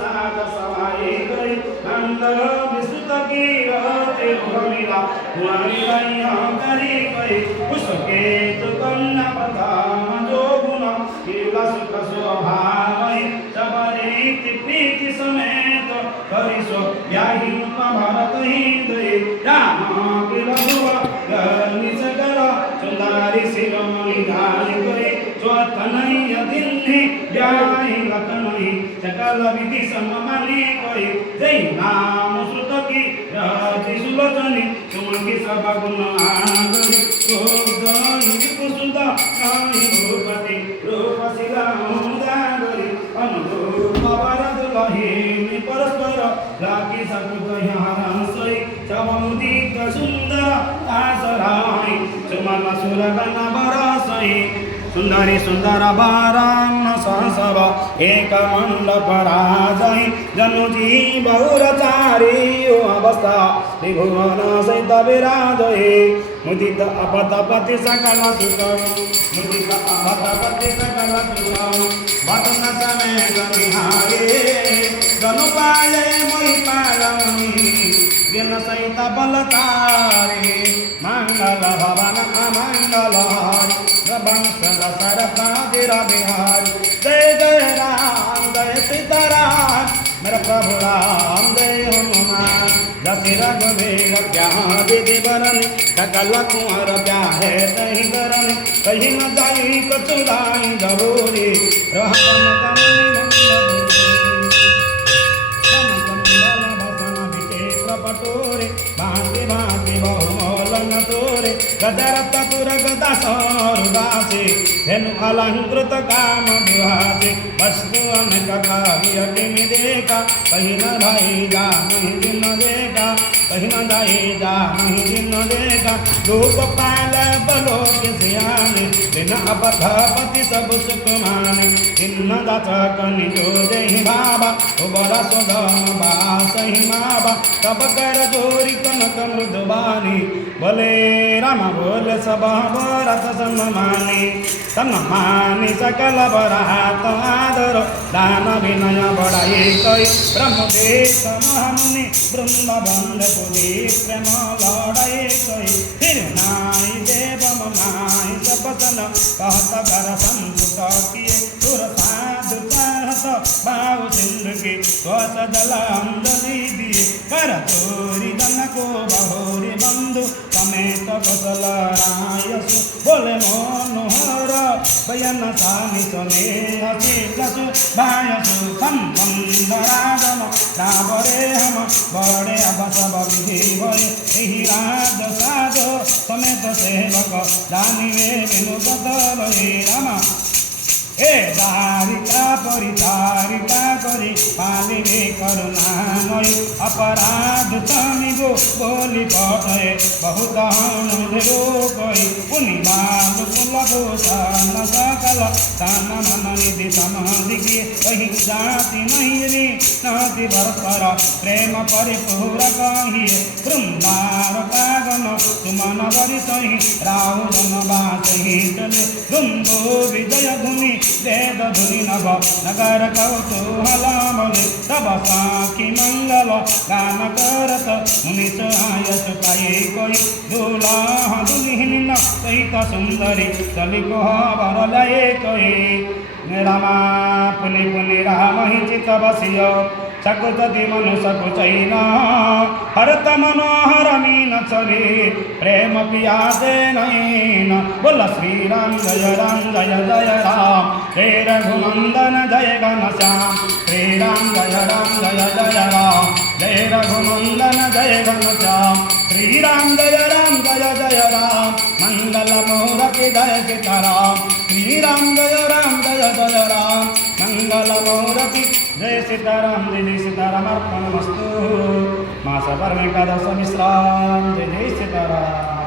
साथ सवाई गई नंद विस्तृत की रहते मिला कुआरी गैया करी गई उसके तो कन्या पता जो गुना केला सुख स्वभाव सबरी प्रीति समेत करिसो याही भारत हृदय राम के लघुआ निज कर सुंदरी शिरोमणि धारी गई तनय दिल्ली व्याही लखनई सकल विधि सम्मानी कोई जय नाम श्रुत की राधि सुलोचनी तुम की सब गुण आगरी कुसुदा नानी भूपति रूप शिला उदागरी अनुरूप वरद लही परस्पर लागी सकुत यहाँ सोई चवमुदित सुंदर आसराई सुमन सुरगन बरसई सुंदरी सुंदर बाराम सहसव एक मंडप राजय जनुजी बहुरचारी अवस्था त्रिभुवन सहित विराजय मुदित अपतपति सकल सुखम मुदित अपतपति सकल सुखम वदन समेत विहारे जनुपाले मोहि पालमि ज्ञान सहित बलतारे मंगल भवन अमंगल वंशल सरपादिर बिहारी जय जय राम जय सीताराम मेरा प्रभु राम जय हनुमान जसि रघुवीर क्या विधि बरन सकल कुंवर प्यारे तहि करन कहीं न जाई कचुराई जबूरी पटोरे भांति भांति बहुमौलन तोरे गजरतपुर गदा सौरदासे धेनु अलंकृत काम विभासे वस्तु अनेक कार्य किमि देखा कहीं न भाई जा नहीं दिन देखा कहीं न जाई जा नहीं दिन देखा रूप पाल बलो के सियाने दिन अपथपति सब सुख माने इन दाचक निजो देहि बाबा उबरा सुगम बासहि माबा तब कर जोरी कनक मृदुबानी बोले राम बोले सब रथ सम्मानी सकल बरात आदर दान विनय बड़ाई कई ब्रह्मदेश महामुनि बृंदावन पुरी प्रेम लड़ाई कई फिर नाई देव मनाई सबतन कहत कर संपुट किए सुर साधु कहत भाव सिंधु की स्वस जल अंजलि दिए कर चोरी जन को बहुरी बंधु समेत कौशल रायसु बोले मनोहर बयन स्वामी सने हसी जसु भायसु संबंध राजन रावरे हम बड़े अबस बविधि भय एहि राज साधो समेत सेवक जानिवे विनुपत भय राम हे दारिका परिचारिका करी पालिने करुणामयी अपराध तमी गो बोली पठे बहुत अनुधेरो कही पुनि बाल कुलभूषण सकल तन मन निधि समधिकी कही जाति नहीं रे नाति परस्पर प्रेम परिपूर कहिए वृंदार कागन सुमन गरी सही राहु जन बासही चले वृंदो विजय धुनि वेद धुनि नभ नगर कौतूहल मले तब साखी मंगल गान करत मुनि आयस पाए कोई दुलाह दुल्हन सहित सुंदरी चली कोहबर लय कोई रामा पुनि पुनि राम ही चित बसियो सकुचति मनु सकुचैन हरत मनोहर मीन चले प्रेम पियासे नैन बोल श्री राम जय राम हे रघुनंदन जय घनश्याम श्री राम जय राम जय रघुनंदन जय घनश्याम श्री राम जय राम मंगल मूर्ति जय सीताराम श्री राम जय राम मंगल मूर्ति जय सीताराम जय सीताराम अर्पणमस्तु मास पर में एकादश विश्राम जय सीताराम।